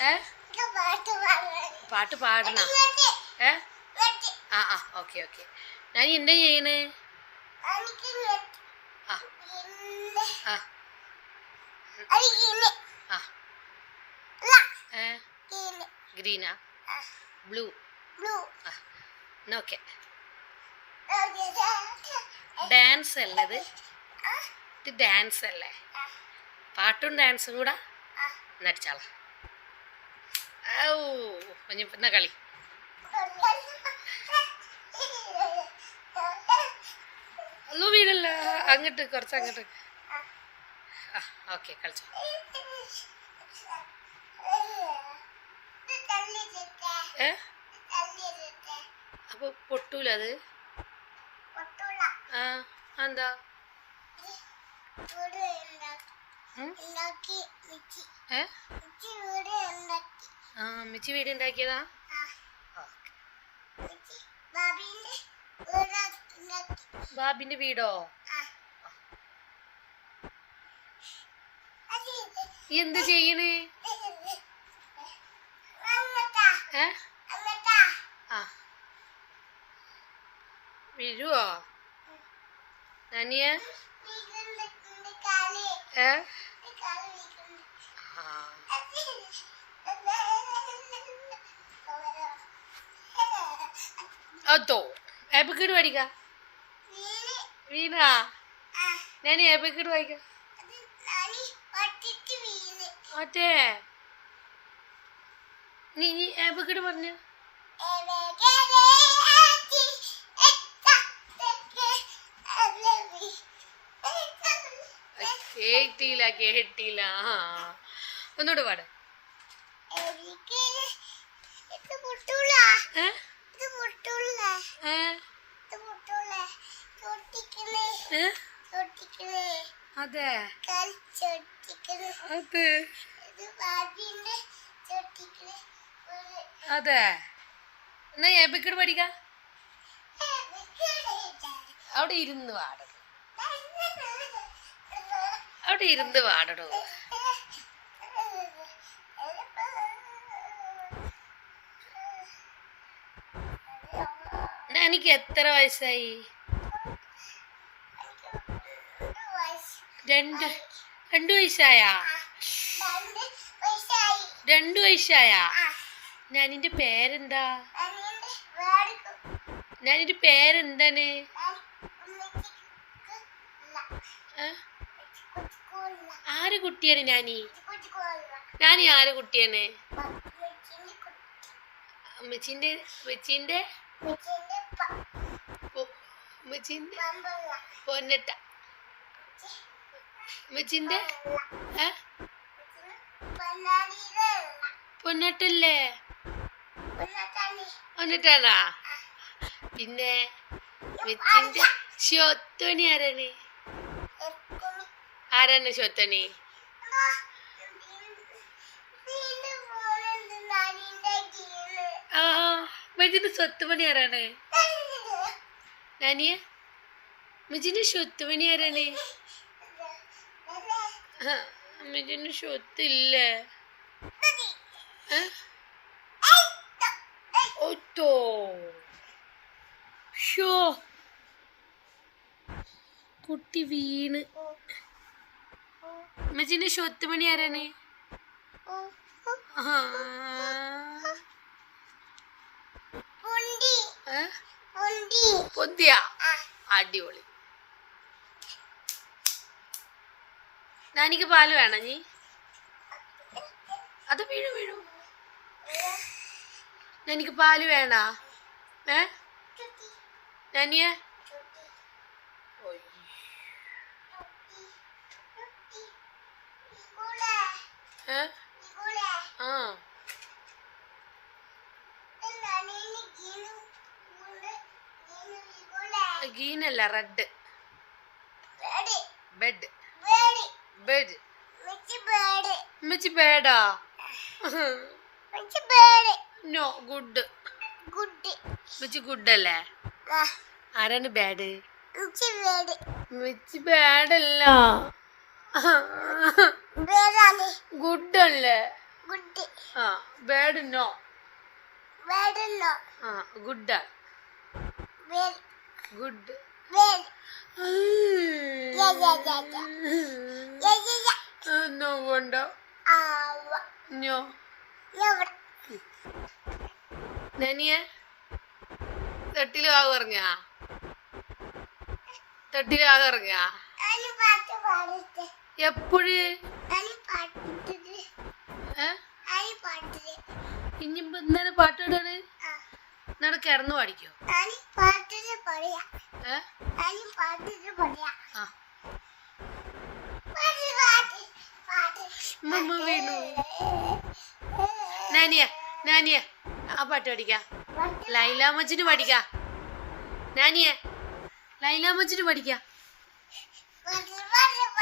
ഏ? പാട്ട് പാടണ? ഏ? ആ ആ ഓക്കെ ഓക്കെ. ഞാൻ എന്താ ചെയ്യണേ? ആ. ആ. ആ. ഏ? ഗ്രീനാ? ബ്ലൂ? ആ. എന്നാ ഓക്കെ. ഡാൻസ് അല്ലേ ഇത്? ഇത് ഡാൻസ് അല്ലേ? പാട്ടും ഡാൻസും കൂടെ? നടിച്ചാള. ഔ കുഞ്ഞിപ്പന്ന കളി. ഒന്നും വീടല്ല അങ്ങോട്ട് കുറച്ച് അങ്ങോട്ട്. ആ ഓക്കെ കളിച്ചോ. ഏ? അപ്പൊ പൊട്ടൂല അത്? ആ എന്താ? ഏ? ആ മിച്ചി വീട് ഉണ്ടാക്കിയതാ ബാബിന്റെ വീടോ എന്ത് ചെയ്യണേ വീഴുവോ നനിയ ഏ അതോ? ഏപ്പക്കീട് പഠിക്ക. വീണ? ഞാൻ എബിക്കിട് വായിക്ക നീ എബിക്കിട് പറഞ്ഞു. കേട്ടില്ല കേട്ടില്ല. ഒന്നുകൂടെ പാട് ഏ ഏ ഏ അതെ. അതെ. അതെ. എന്നാ ഏബിക്കട് പഠിക്ക? അവിടെ ഇരുന്ന് പാടണം അവിടെ ഇരുന്ന് പാടണോ എനിക്ക് എത്ര വയസ്സായി? രണ്ട് രണ്ടു വയസ്സായാ? രണ്ടു വയസ്സായാ. ഞാനിന്റെ പേരെന്താ? ഞാനിന്റെ പേരെന്താണ്? ആര് കുട്ടിയാണ് ഞാനീ? ഞാനി ആര് കുട്ടിയാണ്? അമ്മച്ചിന്റെ അമ്മച്ചിന്റെ അമ്മച്ചിന്റെ പൊന്നട്ട. അമ്മച്ചിന്റെ ഏ? പൊന്നട്ടല്ലേ? പൊന്നട്ടാണാ പിന്നെ മെച്ചിന്റെ ശോത്തോണി ആരാണ്? ആരാണ് ശോത്തോണി ആ മെജിന്റെ സ്വത്തുമണി ആരാണ്? നാനിയ? മെജിന്റെ സ്വത്തുമണി ആരാണ്? സ്വത്തില്ലേ? ഏ? ഒത്തോ ഷോ കുട്ടി വീണ്. മെച്ചിന്റെ മണി ആരാണ്? പൊന്തിയ? അടിപൊളി. നാനിക്ക് പാൽ വേണം നീ അത് വീഴു വീഴു. എനിക്ക് പാൽ വേണ? ഏ? ആ. ഗീനല്ല റെഡ്. ബെഡ്. ബെഡ് ഉമ്മച്ചി ബേഡാ നോ ഗുഡ് ഉമ്മച്ചി ഗുഡ് അല്ലേ? ആരാണ് ബാഡ് ഉമ്മച്ചി ബാഡല്ല ഗുഡ് അല്ലേ. ആ ബേഡ് നോ ആ good good yeah yeah yeah yeah yeah yeah yeah ആവ. ഞോ. നനിയ നനിയെ വാ ആകെ ഇറങ്ങിയാ വാ പാട്ട് പാടിട്ട് എപ്പോഴ്? ഇനിയിപ്പോ ആ. നട കിടന്നു പാടിക്കോ. പാട്ടിട്ട് പറയാ പാട്ടിട്ട് പറയാ ആ പാട്ട് പാട്ട് പാട്ട് മമ്മ വീണു നാനിയ നാനിയ. ആ പാട്ട് പഠിക്കാം. ലൈല മജിന് പഠിക്കാം. നാനിയ ലൈലാമച്ചിന് മജിന് പാട്ട്